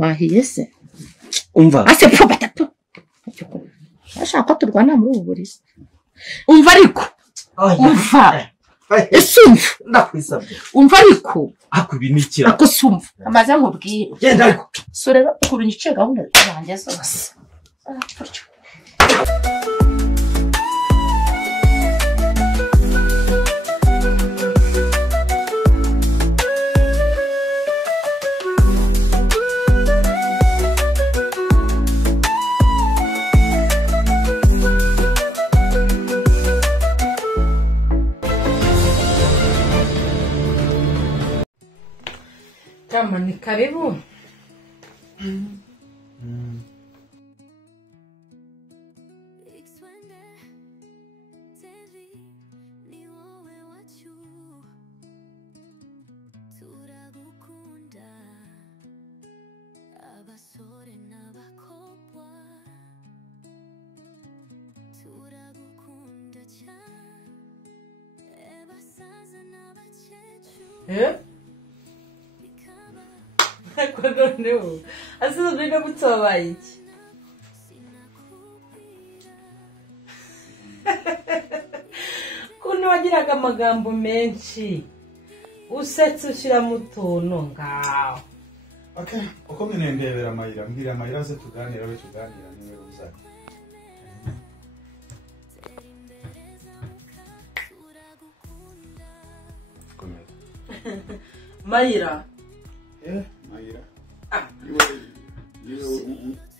mahiye se umva ase pfu batatu ashaka turwana muri ubu burisi umva ariko umva esumva ndakwisabye umva ariko akubinikira ako sumva amaze nkubwira genda ariko sore kurunye ice gahunda yanjye zose Kama ni karibu. Quando não, assim não brinca muito só vai. Quando wagira amagambo menshi, usetse ushira mutono ngaho. Okay, uko mwendebera amayira, mbira amayira ze tuganira niwe uzaka. Mayira. Mayira.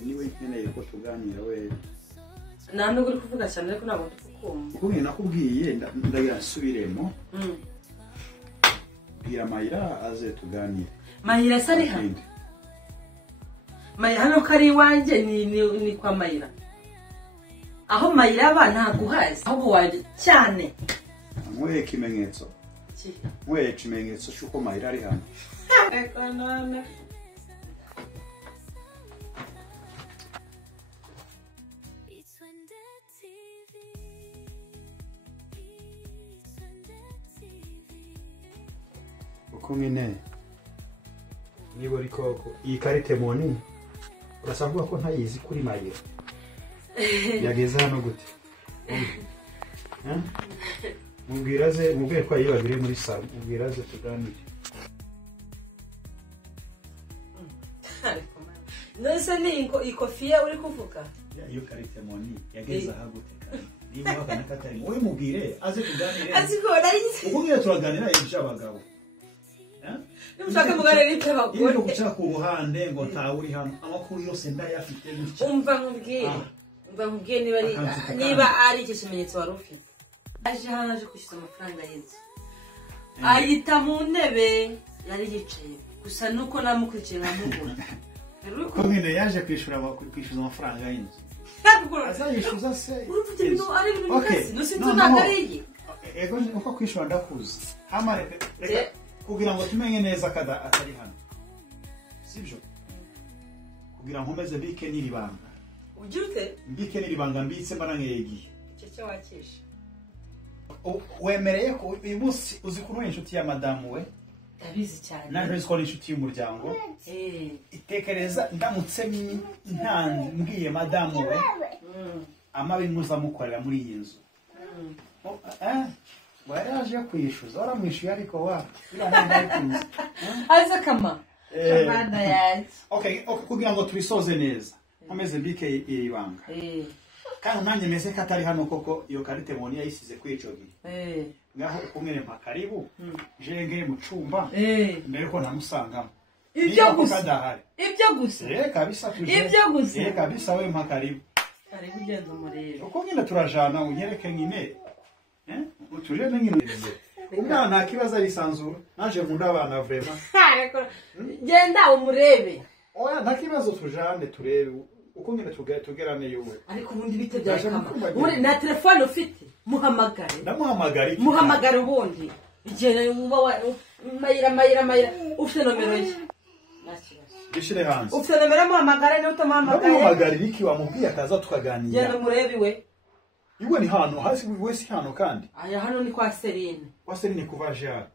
Niwe nkeneye ko tuganira we. Nande uri kuvuga cyane ariko ntabwo tukumva. Uko nakubwiye ndayasubiremo. Bwira Mayira aze tuganire. Mayira sari hano. Mayira hano kari wanje ni kwa Mayira. Aho Mayira abana guhaza aho waje cyane. Mwe kimenyetso. Mwe kimenyetso cyuko Mayira ari hano. Ekonome. Uko nyine niba ariko iyi karite moni urasanga ko ntayizi kuri Mayira. Yageze hano gute? Mubwire ko yibagire muri sava, mubwiraze tuganire. Nose ni ikofia uri kuvuga? Iyo karite moni yageze aha gute kandi? Niba bakana katari wowe mubwire aze tuganire. Azikora yize. Ubwo turaganira ibyo abagabo. Nimshaka muganira ibyo abagore. Iyo guca ku ruhande ngo ntawe uri hano amakuru yose ndayafite gutya. Umva nkubwire niba ari ikimenyetso wari ufite. Aje hano aje kwishyura amafaranga y'inzu. Ayita mu ntebe yari yicaye. Gusa nuko namukurikiye nkamubona. Ko nyine yaje kwishyuza amafaranga y'inzu. Azayishyuza se. Urufite ibintu ari ibintu bikaze. Nusinzi nagariye. Ego uko kwishyura ndakuzi. Hamare kugira ngo tumenye neza kada atari hano. Sibyo. Kugira ngo meze bike niribanga. Ujute? Mbike niribanga mbitse mbananyegiye. Cece wakisha. Wemereye ko uyu munsi uzi ko inshuti ya madamu we ndabizi cyane naje ko inshuti y'umuryango itekereza ndamutse mbwiye madamu we amabi muzamukorera muri iyi nzu waraje kwishyuza waramwishyuye ariko wa aza kama abana yaje okay kugira ngo tubisoze neza nkomeze mbike ibanga kandi nanjye meze katari hano koko iyo karite moni yayisize kwicogi ngaho kumwe mpa karibu jenge mu cumba mbere ko namusangamo ibyo gusa kabisa tuje ibyo gusa kabisa we mpa karibu ugenda umurebe uko nyine turajana unyereke nyine utuje nyine umwana nta kibazo arisanzura naje nkunda abana vrema genda umurebe oya nta kibazo tujane turebe uko nyine tugerane yowe ariko ubundi bite byakama uri na telefone ufite muhamagare ndamuhamagara muhamagara ubundi igene uba Mayira ufite nomero ye bishire hanze ufite nomero muhamagare no tumuhamagare muhamagara iki wamubwiye akaza tukaganira genda murebi we iwe ni hano hasi wese hano kandi aya hano ni kwa Serine kuva jara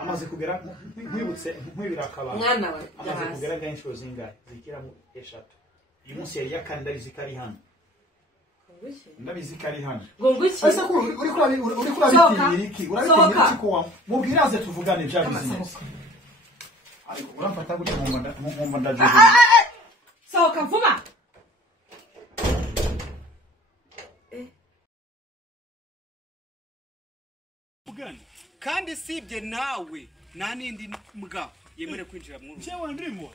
amaze kugera nkwibutse nkwibira akaba mwana we amaze kugera ganshuro zingahe zikira mu 3 uyu munsi yari yakandi ndabizi kari hano ndabizi kari hano ngo ngwiki ese ko uri kurabitinya iki urabitinya iki ko mubwiraze tuvugane bya business ariko uramfata gute mu ndaje sohoka vuba kandi sibye nawe nta nindi mbwa yemere kwinjira mu rugo jewe ndimo